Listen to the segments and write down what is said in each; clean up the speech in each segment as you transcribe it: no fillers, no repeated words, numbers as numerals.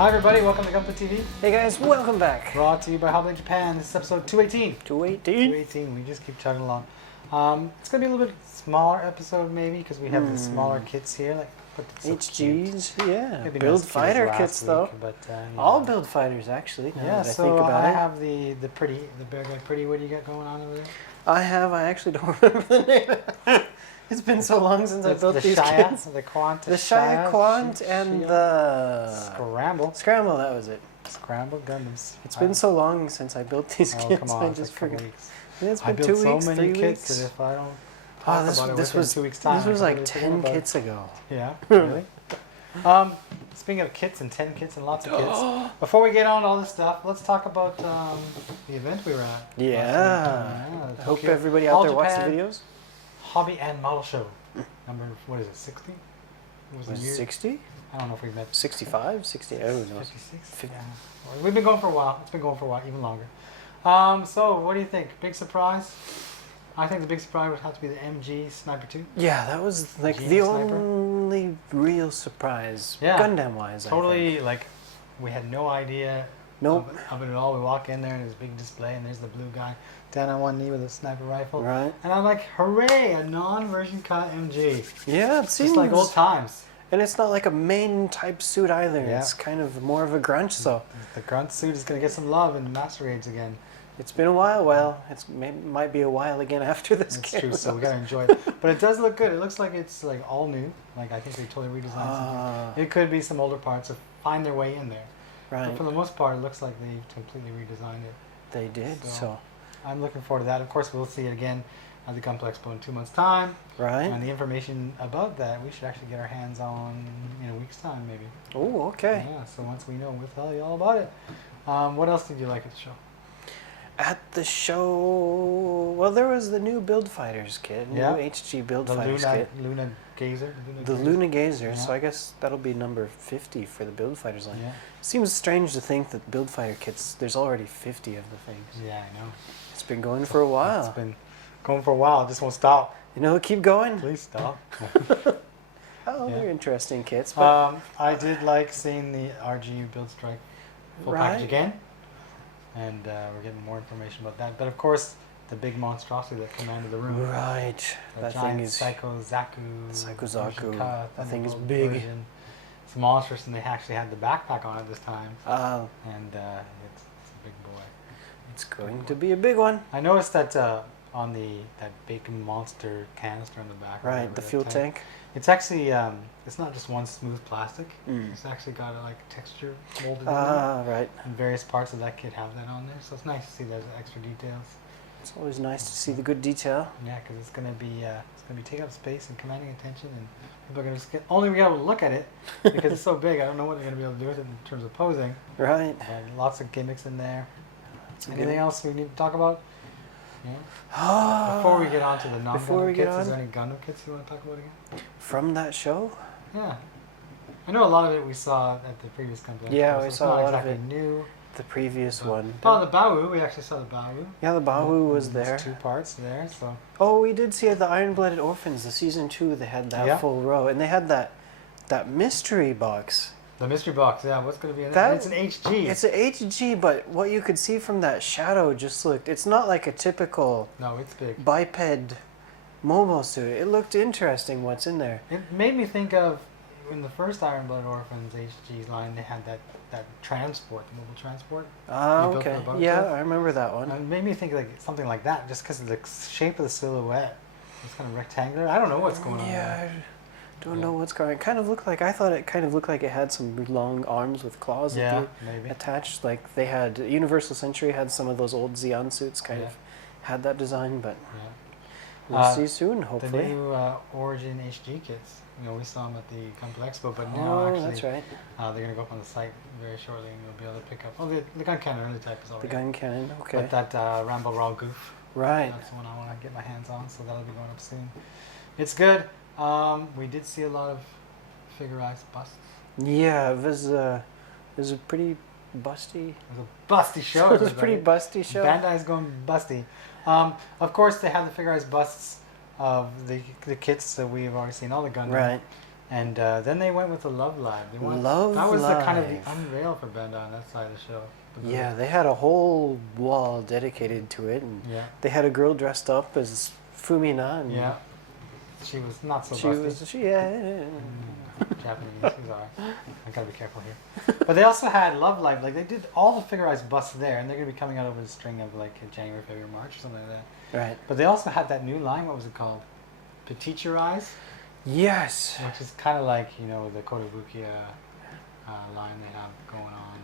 Hi everybody, welcome to Gunpla TV. Hey guys, welcome back. Brought to you by HobbyLink Japan. This is episode 218. 218. We just keep chugging along. It's going to be a little bit smaller episode maybe because we have the smaller kits here. Like HGs, so yeah. maybe Build not as fighter cute as kits last though. week, but, all build fighters actually. Yeah, so I have the Beargguy Pretty. What do you got going on over there? I actually don't remember the name. It's been so long since I built these kits. The Quant, the Shia Quant and the Scramble, that was it. Scramble Gundams. It's been so long since I built these kits. Come on, I just forgot. It's been I built 2 so weeks, many 3 kits weeks. that if I don't this was 2 weeks time, this was like 10 kits ago. Yeah, really? Speaking of kits and 10 kits and lots of kits, before we get on all this stuff, let's talk about the event we were at. Yeah. I hope everybody out there watched the videos. Hobby and Model Show. Number, what is it, 60? Was it 60? I don't know if we met. 65? 60? I don't know. 56? Yeah. We've been going for a while. It's been going for a while, even longer. So, what do you think? Big surprise? I think the big surprise would have to be the MG Sniper 2. Yeah, that was like the only real surprise, Gundam-wise. Totally, like, we had no idea of it at all. We walk in there and there's a big display and there's the blue guy down on one knee with a sniper rifle. Right. And I'm like, hooray, a non-version cut MG. Yeah, it seems just like old times. And it's not like a main type suit either. Yeah. It's kind of more of a grunt, so. The grunt suit is going to get some love in Master Raids again. It's been a while. Well, might be a while again after this game. That's true, so we got to enjoy it. But it does look good. It looks like it's like all new. Like I think they totally redesigned something. It could be some older parts that find their way in there. Right. But for the most part, it looks like they completely redesigned it. They did, so. I'm looking forward to that. Of course, we'll see it again at the Gunpla Expo in 2 months' time. Right. And the information about that, we should actually get our hands on in a week's time, maybe. Oh, okay. Yeah, so once we know, we'll tell you all about it. What else did you like at the show? At the show, well, there was the new Build Fighters kit, new HG Build Fighters kit. Luna Gazer. The Luna Gazer, so I guess that'll be number 50 for the Build Fighters line. Yeah. Seems strange to think that Build Fighter kits, there's already 50 of the things. Yeah, I know. It's been going for a while. It's been going for a while. It just won't stop. You know, keep going. Please stop. They're interesting kits. But I did like seeing the RGU Build Strike full package again. And we're getting more information about that. But of course, the big monstrosity that commanded the room. Right. That thing is Psycho Zaku. That thing is big. Version. It's monstrous, and they actually had the backpack on it this time. And it's a big boy. It's going to be a big one. I noticed that on that big monster canister in the back. Right, the fuel tank. It's actually, it's not just one smooth plastic. It's actually got a texture molded in there. Right. And various parts of that kit have that on there, so it's nice to see those extra details. It's always nice to see the good detail. Yeah, because it's gonna be taking up space and commanding attention, and people are gonna just only be able to look at it because it's so big. I don't know what they're gonna be able to do with it in terms of posing. Right. And lots of gimmicks in there. Anything else we need to talk about? Before we get on to the non-Gundam kits, is there any Gundam kits you want to talk about again? From that show? Yeah. I know a lot of it we saw at the previous Gunpla. Yeah, we saw a lot of it. New. The previous one. Oh, the Bawu. We actually saw the Bawu. Yeah, the Bawu was there. There's 2 parts there, so. Oh, we did see the Iron-Blooded Orphans, the season 2. They had that full row, and they had that mystery box. The mystery box, yeah. What's going to be in it? It's an HG. It's an HG, but what you could see from that shadow just looked. It's not like a typical. No, it's big. Biped Momo suit. It looked interesting. What's in there? It made me think of in the first Iron Blood Orphans HG line. They had that transport, the mobile transport. Okay. Yeah, I remember that one. It made me think like something like that, just because of the shape of the silhouette. It's kind of rectangular. I don't know what's going on. Yeah. Don't know what's going on. It kind of looked like, I thought it kind of looked like it had some long arms with claws attached. Like they had, Universal Century had some of those old Xeon suits kind of had that design, but we'll see soon, hopefully. The new Origin HG kits, we saw them at the Gunpla Expo, but now actually that's right. They're going to go up on the site very shortly and you'll be able to pick up, the gun cannon early type is already. The gun cannon, okay. But that Rambo Raw Goof. Right. That's the one I want to get my hands on, so that'll be going up soon. It's good. We did see a lot of figurized busts. Yeah, it was a pretty busty. It was a busty show. It was a pretty busty show. Bandai's going busty. Of course, they have the figurized busts of the kits that we've already seen, all the Gundam. Right. And then they went with the Love Live. That was the kind of the unveil for Bandai on that side of the show. Yeah, they had a whole wall dedicated to it, and they had a girl dressed up as Fumina. And yeah, she was not so busty. Japanese, she's alright. I gotta be careful here. But they also had Love Live. Like they did all the figurized busts there, and they're gonna be coming out over the string of like January, February, March, or something like that. Right. But they also had that new line. What was it called? Petit'gguy. Yes. Which is kind of like, you know, the Kotobukiya line they have going on.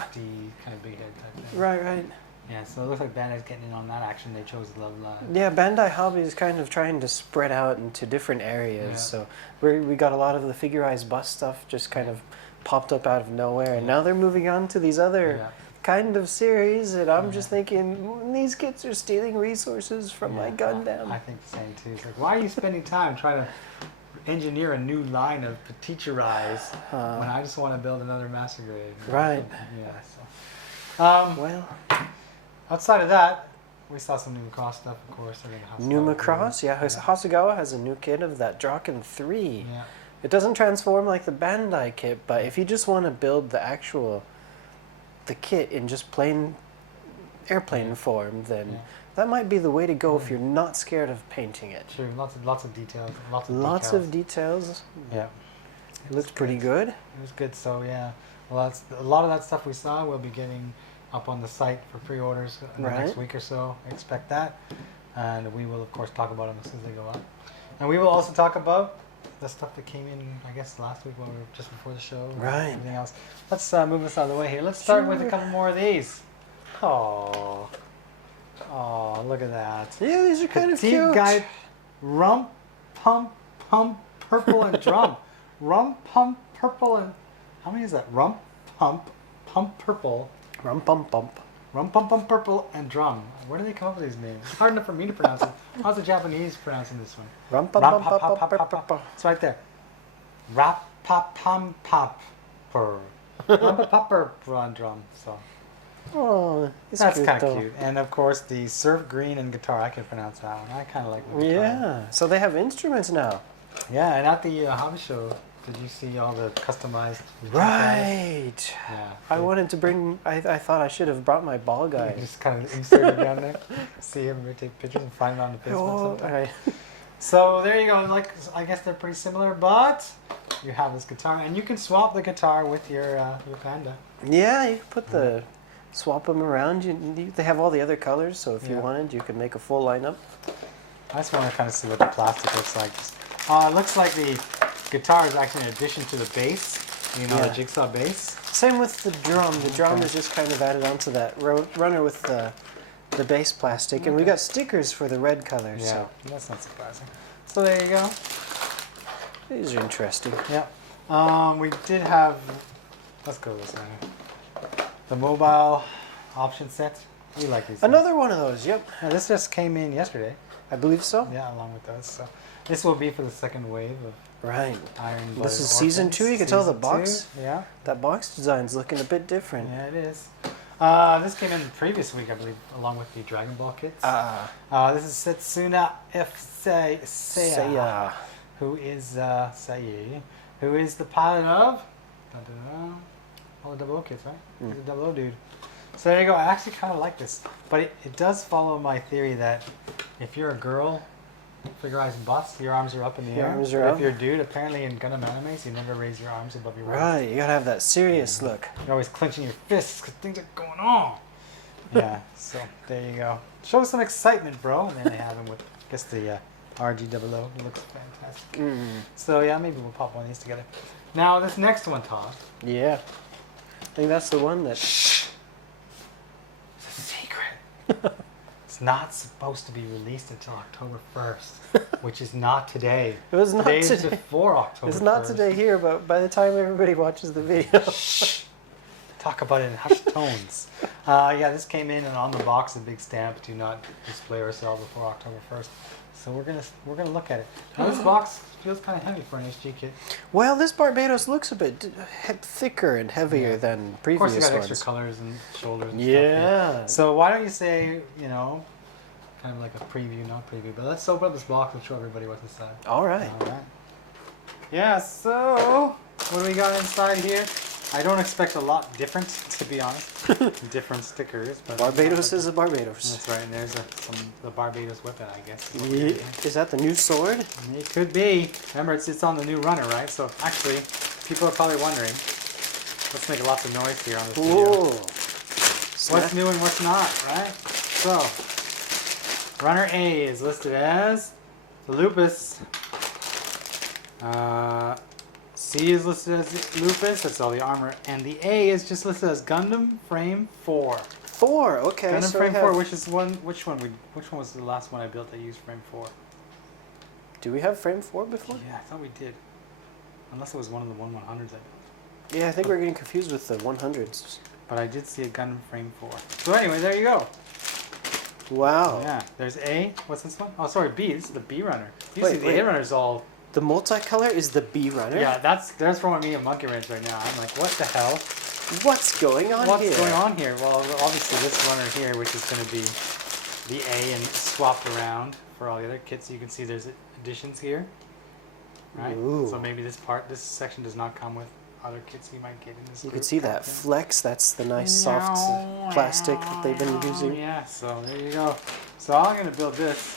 50 kind of big head type thing. Right. Yeah, so it looks like Bandai's getting in on that action. They chose Love Live. Yeah, Bandai Hobby is kind of trying to spread out into different areas. So we got a lot of the figurized bus stuff just kind of popped up out of nowhere. And now they're moving on to these other kind of series. And I'm just thinking, these kids are stealing resources from my Gundam. I think the same too. It's like, why are you spending time trying to engineer a new line of Petit'gguy when I just want to build another Master Grade? Right. Yeah, so. Well. Outside of that, we saw some new Macross stuff, of course. New Macross? Yeah. Hasegawa has a new kit of that Draken 3. Yeah. It doesn't transform like the Bandai kit, but if you just want to build the kit in just plain airplane form, then that might be the way to go if you're not scared of painting it. True, lots of details. Lots of details. Yeah. It looked pretty good. It was good, so yeah. Well, that's a lot of that stuff we saw. We'll be getting up on the site for pre-orders in the next week or so. Expect that. And we will, of course, talk about them as soon as they go up. And we will also talk about the stuff that came in, I guess, last week when we were just before the show. Right. And everything else. Let's move this out of the way here. Let's start with a couple more of these. Oh, look at that. Yeah, these are kind of cute. Petit'gguy Rump, Pump, Purple, and Drum. Rump, Pump, Purple, and... How many is that? Rump, Pump, Purple... Rum pum pump. Rum pum pum purple and drum. Where do they come up with these names? It's hard enough for me to pronounce it. How's the Japanese pronouncing this one? Rum pum pum pum. It's right there. Rapapam pop purr. Rapapapper on drum. So. Oh, that's kind of cute. And of course the surf green and guitar. I can pronounce that one. I kind of like the guitar. Yeah. So they have instruments now. Yeah, and at the hobby show. Did you see all the customized? Right. Yeah. I wanted to bring. I thought I should have brought my ball guy. You just kind of insert it down there, see him, take pictures, and find it on the Facebook sometime. So there you go. Like, I guess they're pretty similar, but you have this guitar, and you can swap the guitar with your Panda. Yeah, you can put swap them around. They have all the other colors, so if you wanted, you could make a full lineup. I just want to kind of see what the plastic looks like. It looks like the guitar is actually an addition to the bass, the jigsaw bass. Same with the drum. The drum is just kind of added onto that runner with the bass plastic. And we got stickers for the red color. Yeah, so that's not surprising. So there you go. These are interesting. Yeah. We did have, let's go this way. The mobile option set. We like these. Another one of those, yep. And this just came in yesterday. I believe so. Yeah, along with those. So this will be for the second wave of Iron Blooded This is season 2. You can tell the box. Yeah. That box design's looking a bit different. Yeah, it is. This came in the previous week, I believe, along with the Dragon Ball kits. This is Setsuna Seiei, who is Seiei, who is the pilot of all the 00 kits, right? He's a 00 dude. So there you go. I actually kind of like this, but it does follow my theory that if you're a girl, figurized bust, your arms are up in the air. If you're a dude, apparently in Gundam animes, you never raise your arms above your waist. Right, you gotta have that serious look. You're always clenching your fists because things are going on. Yeah, so there you go. Show some excitement, bro. And then they have him with, I guess, the RG00. It looks fantastic. So yeah, maybe we'll pop one of these together. Now, this next one, Todd. Yeah. I think that's the one that... Shh! It's a secret. It's not supposed to be released until October 1st, which is not today. It was not today. Today. Is before October 1st. It's not today here, but by the time everybody watches the video. Shh! Talk about it in hushed tones. Yeah, this came in and on the box, a big stamp, do not display or sell before October 1st. So we're gonna look at it. Now this box feels kind of heavy for an HG kit. Well, this Barbados looks a bit thicker and heavier than previous ones. Of course, you got extra colors and shoulders and stuff. Yeah. So why don't you say, kind of like a preview, not preview, but let's open up this box and show everybody what's inside. All right. All right. Yeah, so what do we got inside here? I don't expect a lot different, to be honest. Different stickers. But Barbados is a Barbados. That's right, and there's the Barbados weapon, I guess. Yeah. Is that the new sword? It could be. Remember, it's on the new runner, right? So actually, people are probably wondering. Let's make lots of noise here on this video. What's new and what's not, right? So, runner A is listed as the Lupus. C is listed as Lupus, that's all the armor, and the A is just listed as Gundam Frame 4. 4, okay. Gundam so Frame 4, which one was the last one I built that used Frame 4? Do we have Frame 4 before? Yeah, I thought we did. Unless it was one of the 1/100s I built. Yeah, I think we're getting confused with the 100s. But I did see a Gundam Frame 4. So anyway, there you go. Wow. Yeah, there's A. What's this one? Oh, sorry, B. This is the B runner. Usually the A runner's all... The multicolor is the B runner? Yeah, that's throwing me a monkey wrench right now. I'm like, what the hell? What's going on here? What's going on here? Well, obviously this runner here, which is going to be the A and swapped around for all the other kits. You can see there's additions here. Right? Ooh. So maybe this section does not come with other kits you might get in this You group can see that thing. flex. That's the nice soft plastic that they've been using. Yeah, so there you go. So I'm going to build this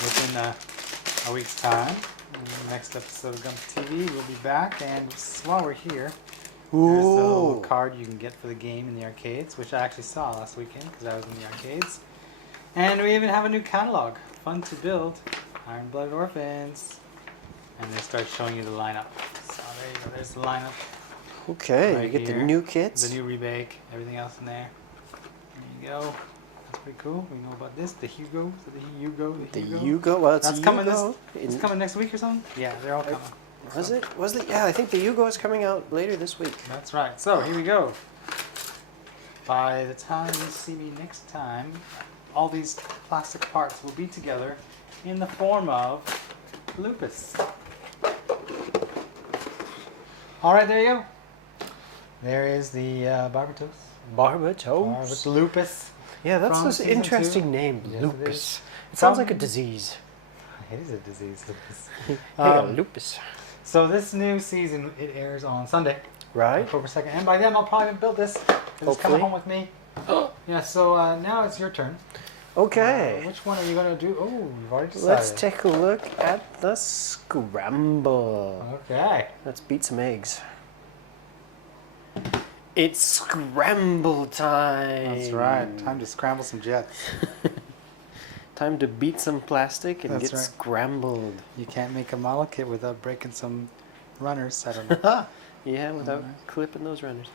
within a week's time. In the next episode of Gunpla TV, we'll be back. And while we're here, there's a little card you can get for the game in the arcades, which I actually saw last weekend because I was in the arcades. And we even have a new catalog. Fun to build. Iron-Blooded Orphans. And they start showing you the lineup. So there you go. There's the lineup. Okay, Right you get here. the new kits. The new rebake. Everything else in there. There you go. That's pretty cool. We know about this. The Hugo. Is it the Hugo? The Yugo. Well, it's That's coming Yugo. It's coming next week or something? Yeah, they're all coming. Was it? Was it? Yeah, I think the Yugo is coming out later this week. That's right. So here we go. By the time you see me next time, all these plastic parts will be together in the form of Lupus. All right, there you go. There is the Barbatos. Barbatos. Lupus. Yeah, that's From an season interesting 2. name. Yes, Lupus. It sounds From- like a disease. It is a disease, Lupus. Hey, lupus. So this new season, it airs on Sunday, Right? October 2nd. And by then, I'll probably have built this. It's coming home with me. Yeah, so now it's your turn. Okay. Which one are you going to do? Oh, you've already decided. Let's take a look at the scramble. Okay. Let's beat some eggs. It's scramble time. That's right. Time to scramble some jets. Time to beat some plastic and That's get right. scrambled. You can't make a model kit without breaking some runners. I don't know. Yeah, without clipping those runners.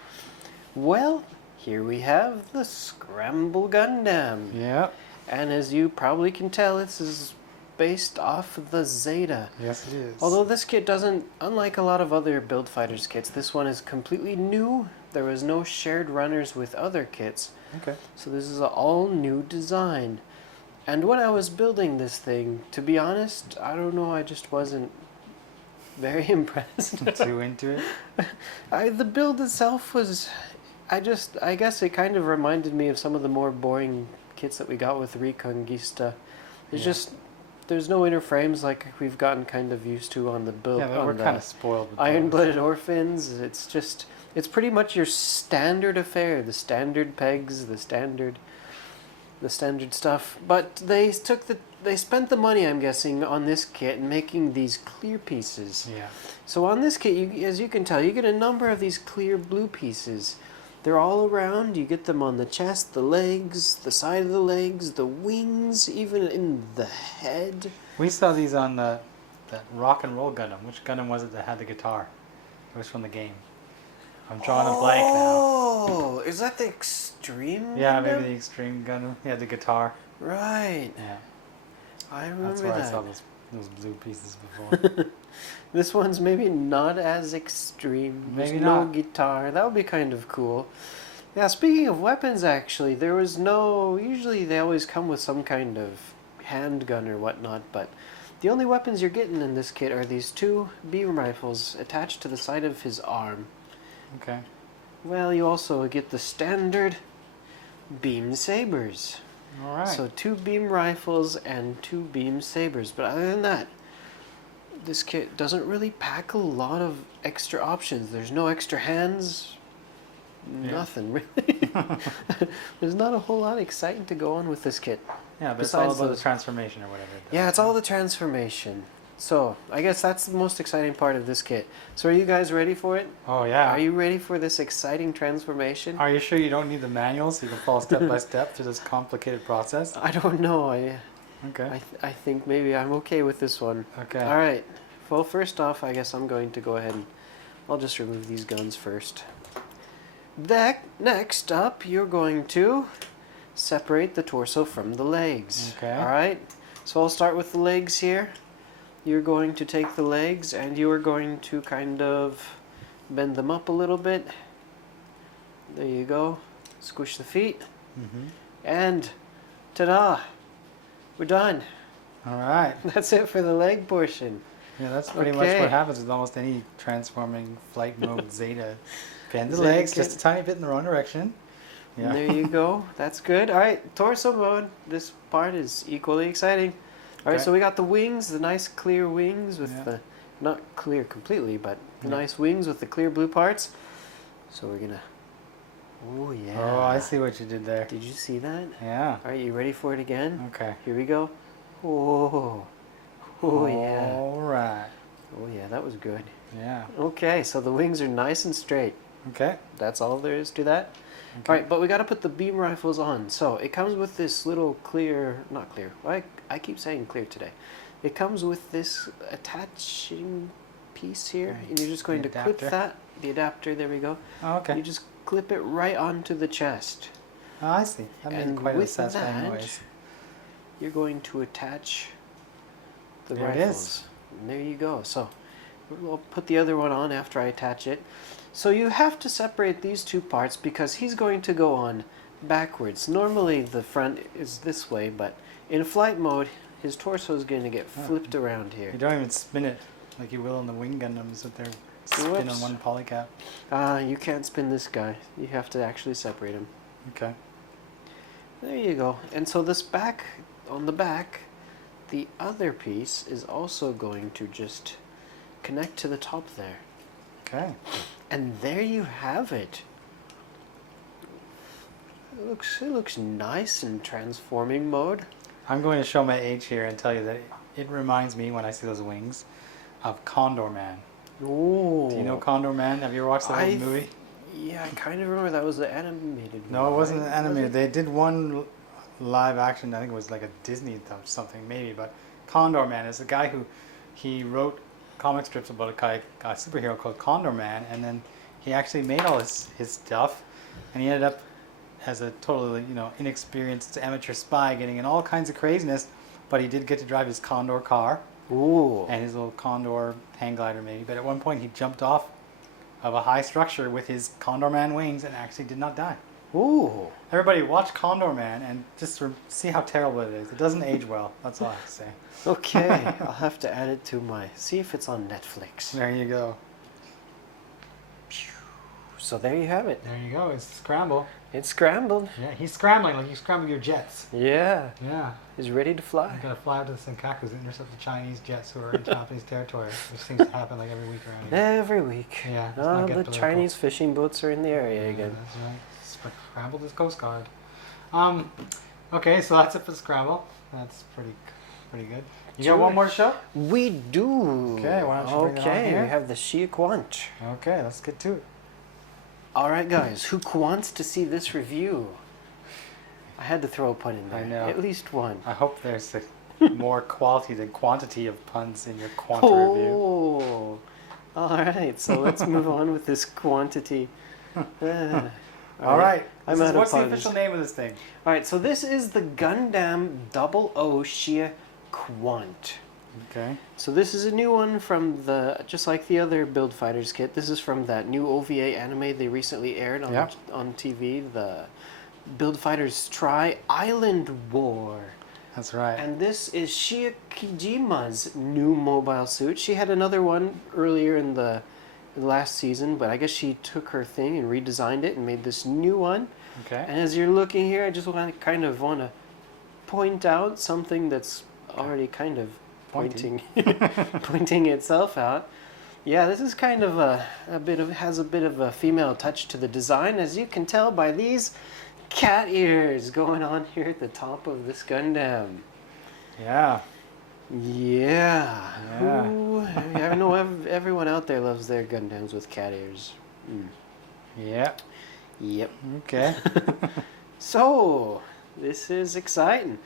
Well, here we have the Scramble Gundam. Yep. And as you probably can tell, this is based off of the Zeta. Yes, it is. Although this kit doesn't, unlike a lot of other Build Fighters kits, this one is completely new. There was no shared runners with other kits. Okay. So this is an all new design. And when I was building this thing, to be honest, I don't know, I just wasn't very impressed. Too into it? The build itself was, I guess it kind of reminded me of some of the more boring kits that we got with Reconquista. There's no inner frames like we've gotten kind of used to on the build. Yeah, we're kind of spoiled with Iron-Blooded Orphans. It's pretty much your standard affair, the standard pegs, the standard stuff. But they spent the money, I'm guessing, on this kit making these clear pieces. Yeah. So on this kit, as you can tell, you get a number of these clear blue pieces. They're all around. You get them on the chest, the legs, the side of the legs, the wings, even in the head. We saw these on that Rock and Roll Gundam. Which Gundam was it that had the guitar? It was from the game. I'm drawing a blank now. Oh, is that the Extreme Yeah, Gundam? maybe the Extreme Gundam. Yeah, the guitar. Right. Yeah. I remember That's where that. I saw those blue pieces before. This one's maybe not as extreme. Maybe There's no not. guitar. That would be kind of cool. Yeah, speaking of weapons, actually, there was no... Usually they always come with some kind of handgun or whatnot, but the only weapons you're getting in this kit are these two beam rifles attached to the side of his arm. Okay. Well, you also get the standard beam sabers. All right. So 2 beam rifles and 2 beam sabers. But other than that, this kit doesn't really pack a lot of extra options. There's no extra hands, nothing really. There's not a whole lot exciting to go on with this kit. Yeah, but it's all about the transformation or whatever. Yeah, it's all the transformation. So, I guess that's the most exciting part of this kit. So, are you guys ready for it? Oh, yeah. Are you ready for this exciting transformation? Are you sure you don't need the manual so you can follow step by step through this complicated process? I don't know. Okay. I think maybe I'm okay with this one. Okay. All right. Well, first off, I guess I'm going to go ahead and I'll just remove these guns first. Next up, you're going to separate the torso from the legs. Okay. All right. So I'll start with the legs here. You're going to take the legs and you are going to kind of bend them up a little bit. There you go. Squish the feet. Mm-hmm. And ta-da! We're done. All right. That's it for the leg portion. Yeah, that's pretty much what happens with almost any transforming flight mode Zeta. Bend the legs just a tiny bit in the wrong direction. Yeah. There you go. That's good. All right, torso mode. This part is equally exciting. All right, so we got the wings, the nice clear wings with the, not clear completely, but the nice wings with the clear blue parts. So we're gonna, oh yeah. Oh, I see what you did there. Did you see that? Yeah. All right, you ready for it again? Okay. Here we go. Oh, oh yeah. All right. Oh yeah, that was good. Yeah. Okay, so the wings are nice and straight. Okay. That's all there is to that. Okay. All right, but we got to put the beam rifles on. So it comes with this little clear, not clear. I keep saying clear today. It comes with this attaching piece here, and you're just going to clip that, the adapter. There we go. Oh, okay. You just clip it right onto the chest. Oh, I see. That made quite a satisfying that, noise. You're going to attach the there rifles. It is. And there you go. So we'll put the other one on after I attach it. So you have to separate these two parts because he's going to go on backwards. Normally the front is this way, but in flight mode, his torso is going to get flipped around here. You don't even spin it like you will in the wing Gundams that they're spin on one polycap. You can't spin this guy. You have to actually separate him. Okay. There you go. And so this back, on the back, the other piece is also going to just connect to the top there. Okay. And there you have it. It looks nice in transforming mode. I'm going to show my age here and tell you that it reminds me, when I see those wings, of Condor Man. Ooh. Do you know Condor Man? Have you ever watched that movie? Yeah, I kind of remember that was the animated one. No, it wasn't animated. They did one live action, I think it was like a Disney something maybe, but Condor Man is a guy who, he wrote comic strips about a superhero called Condor Man, and then he actually made all his stuff, and he ended up as a totally inexperienced amateur spy getting in all kinds of craziness, but he did get to drive his Condor car. Ooh. And his little Condor hang glider maybe, but at one point he jumped off of a high structure with his Condor Man wings and actually did not die. Ooh. Everybody watch Condor Man and just see how terrible it is. It doesn't age well, that's all I have to say. Okay, I'll have to add it to see if it's on Netflix. There you go. So there you have it. There you go, it's scramble. It's scrambled. Yeah, he's scrambling like you scramble your jets. Yeah. Yeah. He's ready to fly. He's got to fly out to the Senkakus and intercept the Chinese jets who are in Japanese territory, which seems to happen like every week around here. Every week. Yeah. Oh, the Chinese fishing boats are in the area again. That's right. Scrambled his Coast Guard. Okay, so that's it for the scramble. That's pretty good. You got one more show? We do. Okay, why don't you bring it on here? We have the Shia Quant. Okay, let's get to it. All right, guys, who wants to see this review? I had to throw a pun in there. I know. At least one. I hope there's more quality than quantity of puns in your Quanta review. Oh, all right. So let's move on with this quantity. All right. What's the official name of this thing? All right. So this is the Gundam 00 Shia Quant. Okay. So this is a new one from just like the other Build Fighters kit. This is from that new OVA anime they recently aired on TV. The Build Fighters Try Island War. That's right. And this is Shia Kijima's new mobile suit. She had another one earlier in the last season, but I guess she took her thing and redesigned it and made this new one. Okay. And as you're looking here, I just want to point out something that's already kind of pointing pointing itself out. Yeah, this is kind of has a bit of a female touch to the design, as you can tell by these cat ears going on here at the top of this Gundam. Yeah. Yeah. I know everyone out there loves their Gundams with cat ears. Yep. Yep. Okay. So, this is exciting.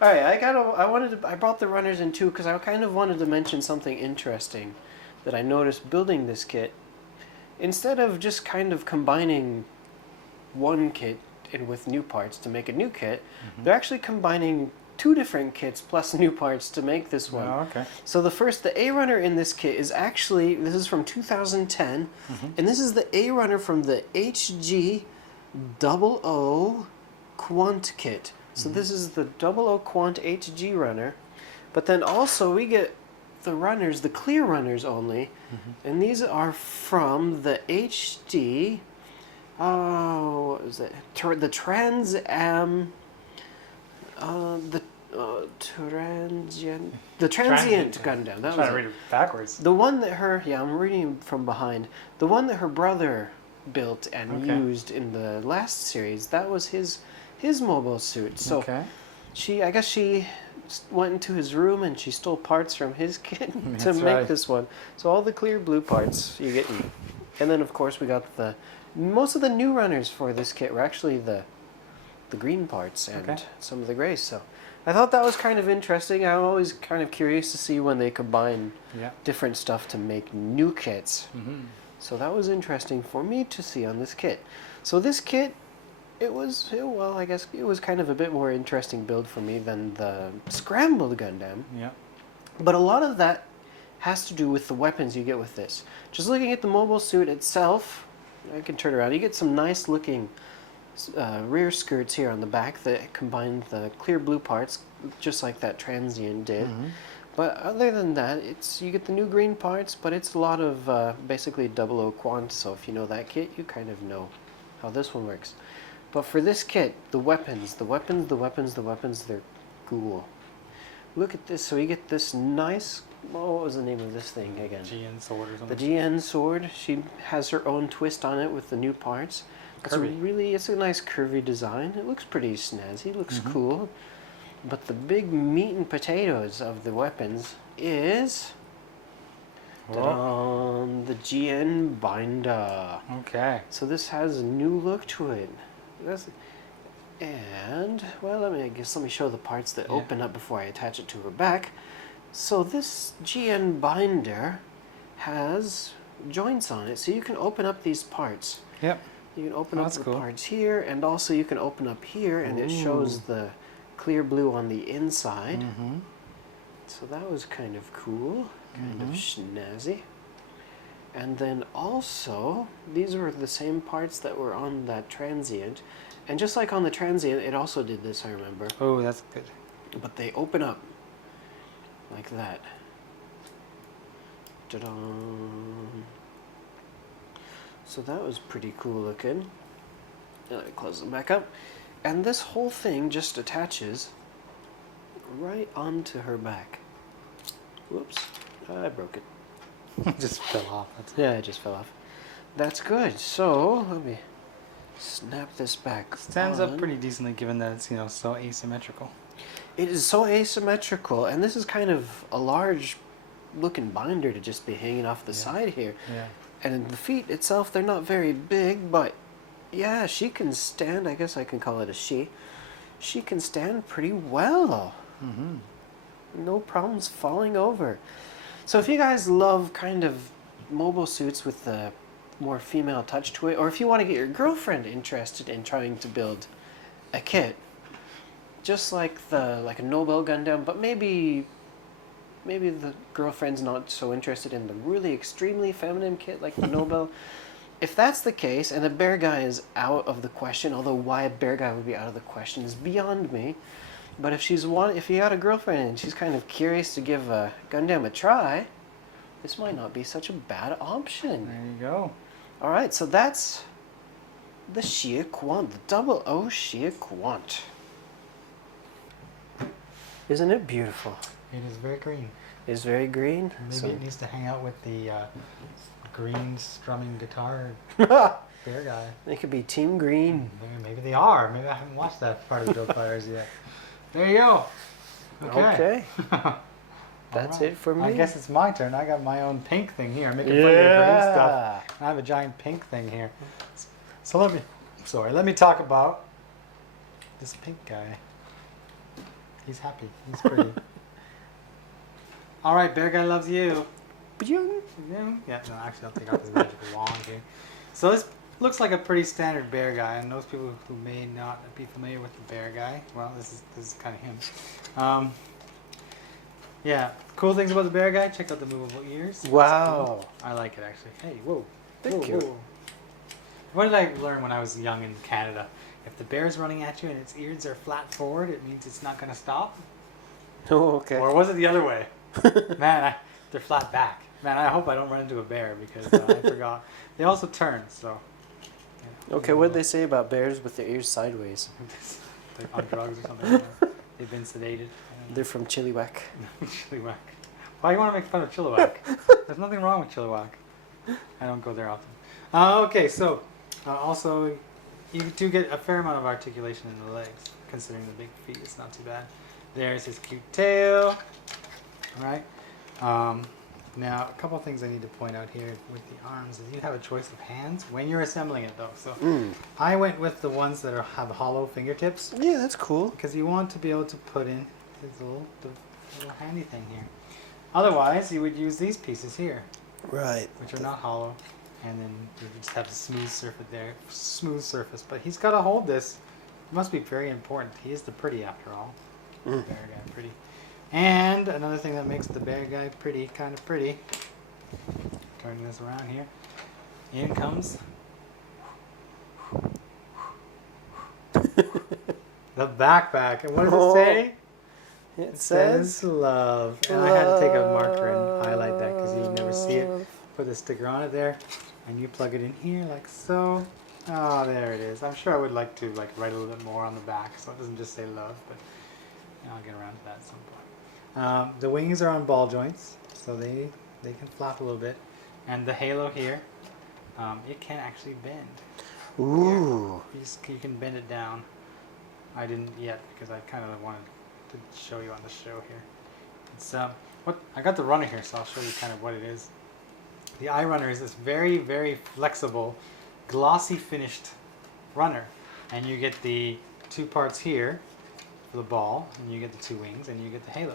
All right, I brought the runners in too because I kind of wanted to mention something interesting that I noticed building this kit. Instead of just kind of combining one kit with new parts to make a new kit, they're actually combining 2 different kits plus new parts to make this one. Oh, okay. So the A runner in this kit is actually, this is from 2010, and this is the A runner from the HGBF Quant kit. So this is the 00 Quant HG runner, but then also we get the runners, the clear runners only, and these are from the HD. Oh, what was it? The Trans Am. The Transient Gundam. That was I'm trying to read it backwards. the one that I'm reading from behind. The one that her brother built and used in the last series. That was his mobile suit. So I guess she went into his room and she stole parts from his kit to make this one. So all the clear blue parts you get, and then of course we got most of the new runners for this kit were actually the green parts and some of the grays. So I thought that was kind of interesting. I'm always kind of curious to see when they combine different stuff to make new kits. So that was interesting for me to see on this kit. So this kit, I guess it was kind of a bit more interesting build for me than the Scrambled Gundam. Yeah. But a lot of that has to do with the weapons you get with this. Just looking at the mobile suit itself, I can turn around. You get some nice looking rear skirts here on the back that combine the clear blue parts, just like that Transient did. But other than that, you get the new green parts, but it's a lot of basically 00 Quant. So if you know that kit, you kind of know how this one works. But for this kit, the weapons, they're cool. Look at this. So you get this nice, what was the name of this thing again? GN sword or something. The GN sword. She has her own twist on it with the new parts. It's a nice curvy design. It looks pretty snazzy. It looks cool. But the big meat and potatoes of the weapons is the GN binder. Okay. So this has a new look to it. And let me show the parts that open up before I attach it to her back. So this GN binder has joints on it, so you can open up these parts. Yep. You can open up the parts here, and also you can open up here, and it shows the clear blue on the inside. So that was kind of cool, kind of snazzy. And then also, these were the same parts that were on that Transient. And just like on the Transient, it also did this, I remember. Oh, that's good. But they open up like that. Ta-da! So that was pretty cool looking. Let me close them back up. And this whole thing just attaches right onto her back. Whoops, I broke it. It just fell off. It just fell off. That's good. So let me snap this back. Stands up pretty decently given that it's so asymmetrical. It is so asymmetrical, and this is kind of a large looking binder to just be hanging off the side here. Yeah. And the feet itself, they're not very big, but yeah, she can stand. I guess I can call it a she. She can stand pretty well. No problems falling over. So if you guys love kind of mobile suits with the more female touch to it, or if you want to get your girlfriend interested in trying to build a kit, just like a Nobel Gundam, but maybe the girlfriend's not so interested in the really extremely feminine kit like the Nobel. If that's the case, and a Beargguy is out of the question, although why a Beargguy would be out of the question is beyond me. But if you got a girlfriend and she's kind of curious to give a Gundam a try, this might not be such a bad option. There you go. All right, so that's the Shia Quant, the 00 Shia Quant. Isn't it beautiful? It is very green. It is very green. Maybe it needs to hang out with the green strumming guitar Beargguy. They could be Team Green. Maybe they are. Maybe I haven't watched that part of the Build Fighters yet. There you go. Okay. That's it for me. I guess it's my turn. I got my own pink thing here. I'm making fun of your green stuff. I have a giant pink thing here. So let me talk about this pink guy. He's happy. He's pretty. All right, Beargguy loves you. Yeah, no, actually, I'll take out this magical wand here. So this looks like a pretty standard Beargguy, and those people who may not be familiar with the Beargguy, well, this is kind of him. Yeah, cool things about the Beargguy. Check out the movable ears. Wow. Cool. I like it actually. Hey, whoa. Thank you. Whoa. What did I learn when I was young in Canada? If the bear's running at you and its ears are flat forward, it means it's not going to stop. Oh, okay. Or was it the other way? Man, they're flat back. Man, I hope I don't run into a bear because I forgot. They also turn, so. Yeah. Okay, what did they say about bears with their ears sideways? They're on drugs or something like that. They've been sedated. They're from Chilliwack. Chilliwack. Why do you want to make fun of Chilliwack? There's nothing wrong with Chilliwack. I don't go there often. Okay, so also you do get a fair amount of articulation in the legs, considering the big feet. It's not too bad. There's his cute tail. All right. Now, a couple of things I need to point out here with the arms is you have a choice of hands when you're assembling it, though. So I went with the ones that have hollow fingertips. Yeah, that's cool. Because you want to be able to put in this little handy thing here. Otherwise, you would use these pieces here. Right. Which are not hollow. And then you just have a smooth surface there. Smooth surface. But he's got to hold this. It must be very important. He is the pretty after all. Beargguy Pretty. And another thing that makes the Beargguy Pretty kind of pretty. Turning this around here. In comes the backpack. And what does it say? It says love. And I had to take a marker and highlight that because you never see it. Put the sticker on it there. And you plug it in here like so. Oh, there it is. I'm sure I would like to write a little bit more on the back so it doesn't just say love, but I'll get around to that at some point. The wings are on ball joints, so they can flap a little bit. And the halo here, it can actually bend. Ooh. You can bend it down. I didn't yet because I kind of wanted to show you on the show here. It's I got the runner here, so I'll show you kind of what it is. The eye runner is this very, very flexible, glossy finished runner, and you get the two parts here for the ball, and you get the two wings, and you get the halo.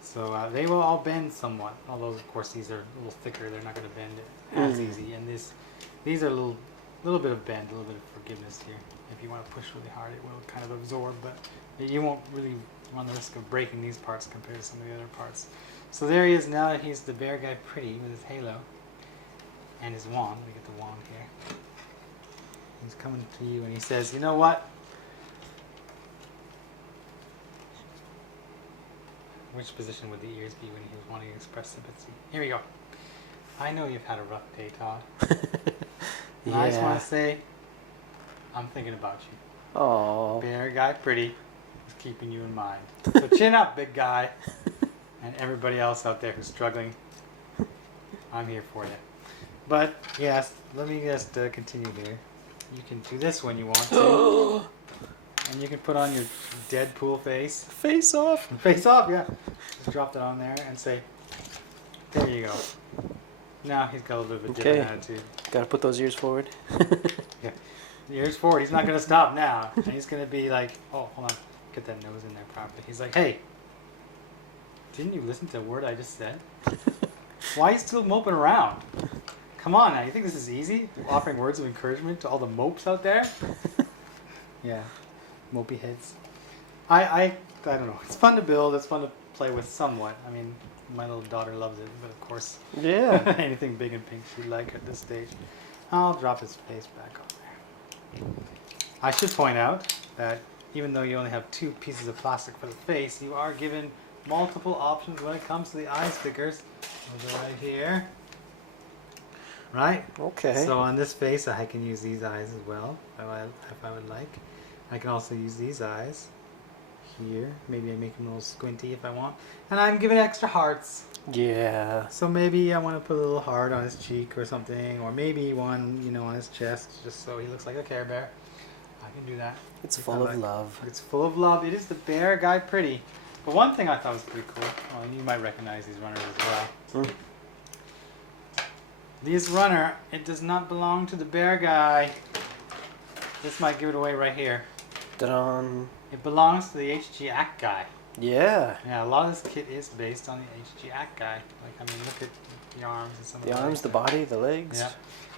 So they will all bend somewhat, although of course these are a little thicker. They're not going to bend as easy, and these are a little bit of bend, a little bit of forgiveness here. If you want to push really hard, it will kind of absorb, but you won't really run the risk of breaking these parts compared to some of the other parts. So there he is now. He's the Beargguy Pretty with his halo and his wand. We get the wand here. He's coming to you and he says, "You know what? Which position would the ears be when he was wanting to express sympathy? Here we go. I know you've had a rough day, Todd. And I just want to say, I'm thinking about you. Aww. Beargguy Pretty is keeping you in mind. So chin up, big guy. And everybody else out there who's struggling, I'm here for you." But yes, let me just continue here. You can do this when you want to. And you can put on your Deadpool face. Face off. Face off, yeah. Just drop that on there and say, there you go. Now he's got a little bit different attitude. Gotta put those ears forward. Yeah. The ears forward. He's not going to stop now. And he's going to be like, oh, hold on. Get that nose in there properly. He's like, hey, didn't you listen to a word I just said? Why are you still moping around? Come on now. You think this is easy? Offering words of encouragement to all the mopes out there? Yeah. Mopey heads. I don't know. It's fun to build. It's fun to play with somewhat. I mean, my little daughter loves it, but of course, anything big and pink she'd like at this stage. I'll drop his face back on there. I should point out that even though you only have 2 pieces of plastic for the face, you are given multiple options when it comes to the eye stickers. Those are right here. Right? Okay. So on this face, I can use these eyes as well, if I would like. I can also use these eyes here. Maybe I make him a little squinty if I want. And I'm giving extra hearts. Yeah. So maybe I want to put a little heart on his cheek or something, or maybe one, you know, on his chest, just so he looks like a Care Bear. I can do that. It's full of love. It's full of love. It is the Beargguy Pretty. But one thing I thought was pretty cool, well, you might recognize these runners as well. This runner, it does not belong to the Beargguy. This might give it away right here. Ta-da. It belongs to the HGBF. Yeah. Yeah, a lot of this kit is based on the HGBF. Like, I mean, look at the arms and some of the arms, the body, the legs. Yeah.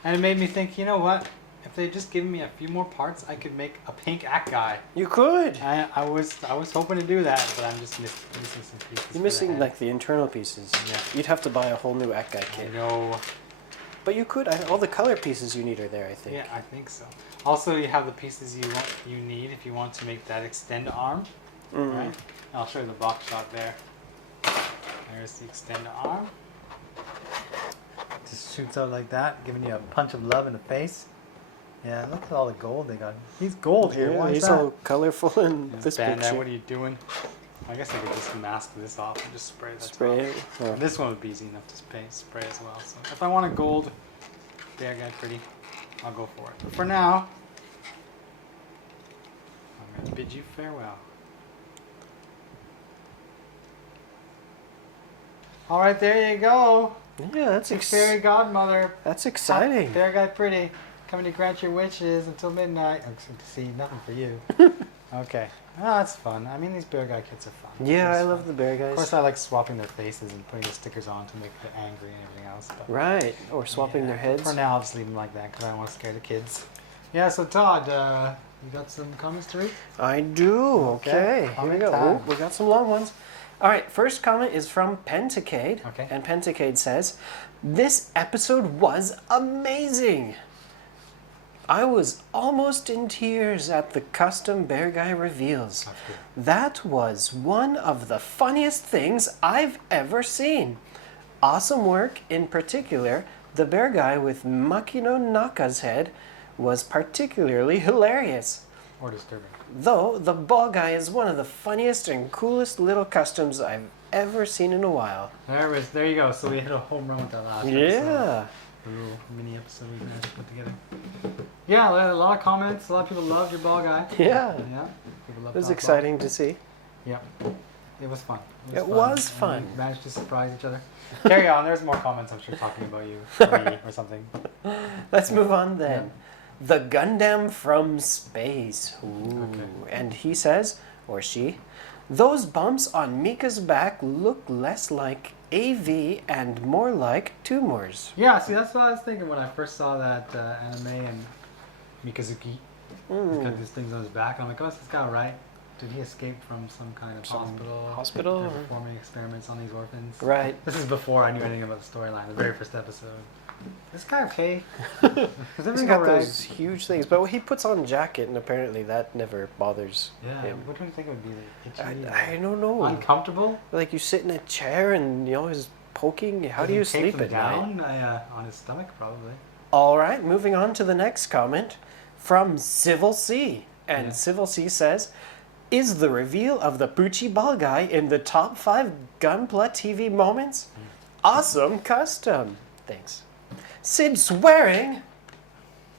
And it made me think, you know what? If they just given me a few more parts, I could make a pink Beargguy. You could. I was hoping to do that, but I'm just missing some pieces. You're missing like the internal pieces. Yeah. You'd have to buy a whole new Beargguy kit. No. But you could. All the color pieces you need are there, I think. Yeah, I think so. Also, you have the pieces you need if you want to make that extend arm. Right? I'll show you the box shot there. There's the extend arm. Just shoots out like that, giving you a punch of love in the face. Yeah, look at all the gold they got. He's gold here. Yeah, why is he's that? all colorful in this Bandai, picture. what are you doing? I guess I could just mask this off and just spray that. Spray it. Oh. And this one would be easy enough to spray as well. So if I want a gold Beargguy Pretty, I'll go for it. But for now, I'm going to bid you farewell. All right, there you go. Yeah, that's Fairy Godmother. That's exciting. Beargguy Pretty, coming to grant your wishes until midnight. See, nothing for you. Okay. Oh, that's fun. I mean, these Beargguy kits are fun. Yeah, I love the Beargguys. Of course, I like swapping their faces and putting the stickers on to make them angry and everything else. But Right, or swapping their heads. For now, I'll just leave them like that because I don't want to scare the kids. Yeah, so Todd, you got some comments to read? I do. Okay, here we go. Oh, we got some long ones. All right, first comment is from Petit'gguy. Okay. And Petit'gguy says, "This episode was amazing. I was almost in tears at the custom Beargguy reveals. That was one of the funniest things I've ever seen. Awesome work. In particular, the Beargguy with Makino Naka's head was particularly hilarious. Or disturbing. Though the ball guy is one of the funniest and coolest little customs I've ever seen in a while." There it is. There you go. So we hit a home run with that last episode. Yeah. A little mini episode we managed to put together. Yeah, a lot of comments. A lot of people loved your ball guy. Yeah. Yeah. People loved It was Top exciting to see. Yeah. It was fun. It was fun. And we managed to surprise each other. Carry on. There's more comments, I'm sure, talking about you or me or something. Let's move on then. The Gundam from space. Ooh. Okay. And he says, or she, "Those bumps on Mika's back look less like AV and more like tumors." Yeah, see, that's what I was thinking when I first saw that anime and Mikazuki. He's got these things on his back. I'm like, oh, this guy right. Did he escape from some kind of hospital? They're performing experiments on these orphans. Right. This is before I knew anything about the storyline, the very first episode. This guy okay? Is He's everything got alright? those huge things, but he puts on a jacket, and apparently that never bothers Yeah, him. what do you think it would be? Like, I don't know. Uncomfortable? Like you sit in a chair and you always poking. How do you sleep at night? On his stomach, probably. All right, moving on to the next comment from Civil C. And Civil C says, "Is the reveal of the Poochie Ball Guy in the top 5 Gunpla TV moments? Awesome custom. Thanks. Sid swearing.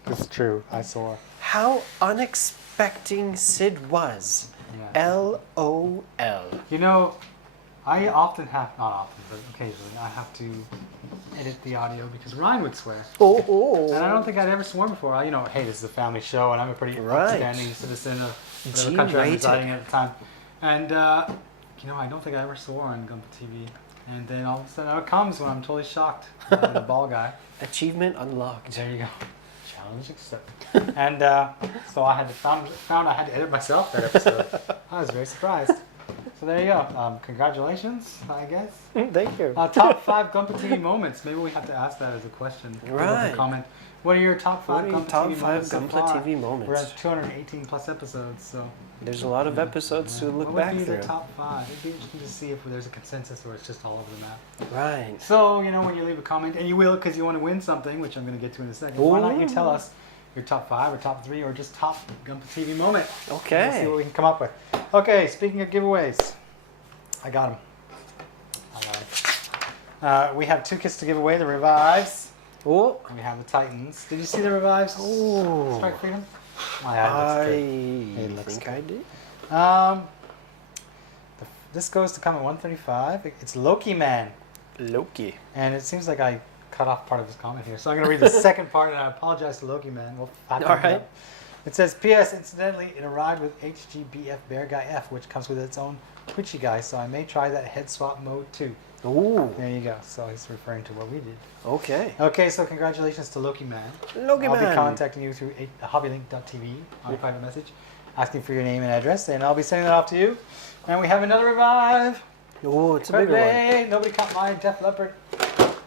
It's true. I saw. How unexpected Sid was. LOL. You know, I often have, not often, but occasionally, I have to edit the audio because Ryan would swear. Oh. And I don't think I'd ever sworn before. You know, hey, this is a family show, and I'm a pretty upstanding citizen of whatever country I'm residing in at the time. And, you know, I don't think I ever swore on Gunpla TV. And then all of a sudden out it comes when I'm totally shocked. I'm the ball guy. Achievement unlocked. There you go. Challenge accepted. And so I had to found I had to edit myself that episode. I was very surprised. So there you go. Congratulations, I guess. Thank you. Top 5 Gunpla TV moments. Maybe we have to ask that as a question. Right. Comment. What are your top 5 Gunpla TV moments? We're at 218 plus episodes, so there's a lot of episodes to look back through. What would be the top 5? It'd be interesting to see if there's a consensus or it's just all over the map. Right. So, you know, when you leave a comment, and you will because you want to win something, which I'm going to get to in a second, why not you tell us your top 5 or top 3 or just top Gunpla TV moment. Okay. We'll see what we can come up with. Okay, speaking of giveaways, I got them. We have 2 kits to give away, the Revives. Oh. And we have the Titans. Did you see the Revives? Oh. Strike Freedom? I think I did. This goes to comment 135. It's Loki Man. Loki. And it seems like I cut off part of his comment here. So I'm going to read the second part, and I apologize to Loki Man. We'll have to All right. It says, P.S. Incidentally, it arrived with HGBF Beargguy F, which comes with its own Petit'gguy, so I may try that head swap mode too. Ooh. There you go. So he's referring to what we did. Okay. Okay, so congratulations to Loki Man. Loki Man. I'll be contacting you through hobbylink.tv on a private message, asking for your name and address, and I'll be sending that off to you. And we have another Revive. Oh, it's a bigger one. Nobody caught my Def Leppard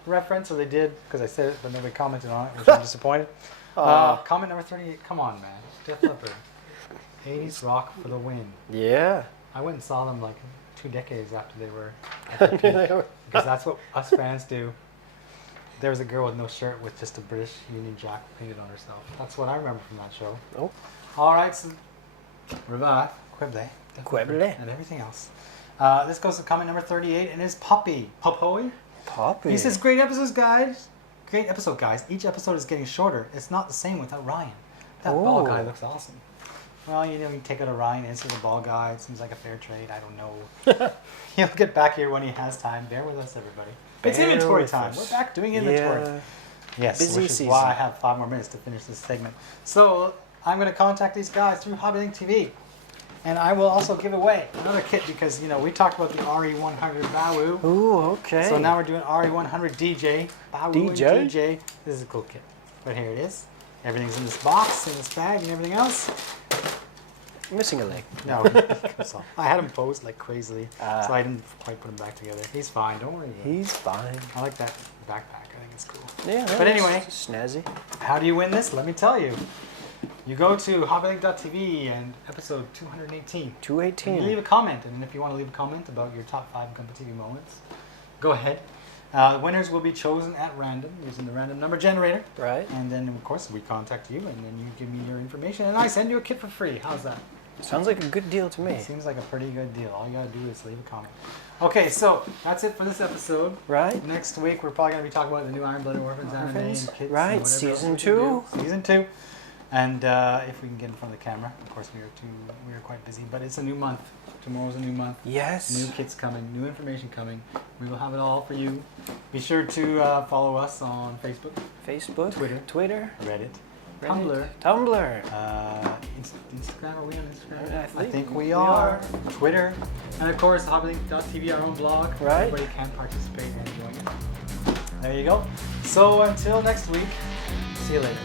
reference, or they did, because I said it, but nobody commented on it, which I'm disappointed. Comment number 38. Come on, man. Def Leppard. 80s rock for the win. Yeah. I went and saw them like 2 decades after they were at the peak, because that's what us fans do. There was a girl with no shirt with just a British Union Jack painted on herself. That's what I remember from that show. Oh. All right, so Revive, Quible, and everything else. This goes to comment number 38, and it's Poppy. Poppy? Poppy. He says, great episodes, guys. Great episode, guys. Each episode is getting shorter. It's not the same without Ryan. That ball guy looks awesome. Well, you know, you take out a Ryan, insert a ball guy. It seems like a fair trade. I don't know. He'll get back here when he has time. Bear with us, everybody. It's inventory time. We're back doing inventory. Yeah. Yes, busy which is season. why I have 5 more minutes to finish this segment. So I'm going to contact these guys through HobbyLink TV. And I will also give away another kit because, you know, we talked about the RE100 Bawu. Ooh, okay. So now we're doing RE100 DJ. Bawu DJ? and DJ. This is a cool kit. But here it is. Everything's in this box, in this bag, and everything else. Missing a leg. No, so I had him posed like crazily, so I didn't quite put him back together. He's fine, don't worry. He's fine. I like that backpack. I think it's cool. Yeah. But anyway, snazzy. How do you win this? Let me tell you. You go to hobbylink.tv and episode 218. 218. And you leave a comment, and if you want to leave a comment about your top 5 Gunpla TV moments, go ahead. Winners will be chosen at random using the random number generator. Right. And then, of course, we contact you, and then you give me your information, and I send you a kit for free. How's that? Sounds like a good deal to me. It seems like a pretty good deal. All you gotta do is leave a comment. Okay, so that's it for this episode. Right. Next week, we're probably gonna be talking about the new Iron Blooded Orphans anime and kids. Right, and season 2. Season 2. And if we can get in front of the camera, of course we are quite busy, but it's a new month. Tomorrow's a new month. Yes. New kits coming, new information coming. We will have it all for you. Be sure to follow us on Facebook, Twitter, Reddit. Tumblr. Instagram, are we on Instagram? I think we are. Twitter. And of course, hobbylink.tv, our own blog. Right. Everybody can participate and join it. There you go. So until next week, see you later.